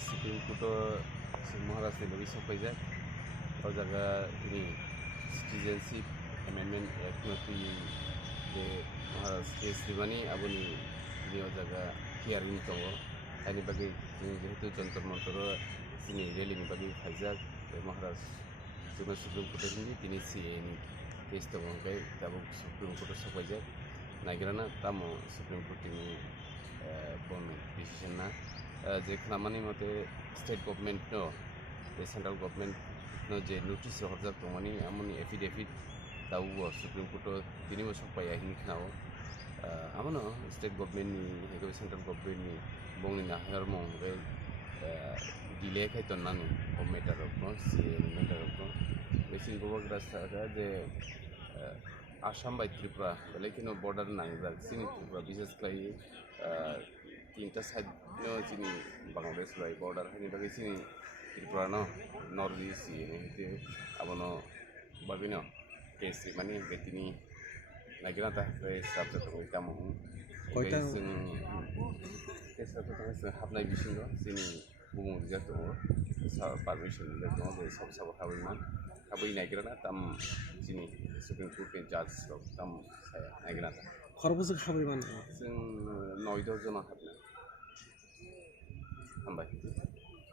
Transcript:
Supreme Court Maharashtra lebih sopajak, atau jaga ini Citizenship Amendment Act nanti je Maharashtra case di mana abuni ini jaga hearing tongo, ini bagi itu contoh motor sini rally bagi fajak Maharashtra Supreme Court ini ini case tongo kayak tabuk Supreme Court sopajak, naiknya tamu Supreme Court ini bon decision na যে খামানি মতে state government নো central government নো যে notice হরজাক দমানি আমনি affidavit দাউ সুপ্রিম কোর্ট তিনি বছর পাইয়া হিনি খাও আমনো স্টেট গভর্নমেন্ট নি হেগো সেন্ট্রাল গভর্নমেন্ট নি বংনি না হেয়ার মং বে ডিলে খাইতো নানি ও matter of no see matter of no বেশি গোবগ্রা সাগা যে আসাম বাই ত্রিপুরা বলে কিনো বর্ডার নাইবা সিনি ত্রিপুরা বিশেষ করে তিনটা সাইড চিনি বাংলাদেশ বাই বর্ডার হানি বাকি চিনি Tripura north east ini abono babino case mani betini nagira ta sabta to kamu koita case ta ta habnai bisingo sini bumung jato sa permission le to de sab habina habui nagira na tam sini supreme court ke judge tam nagira ta খরবুজ খাবি মানে जों 9 জন habna हामबाय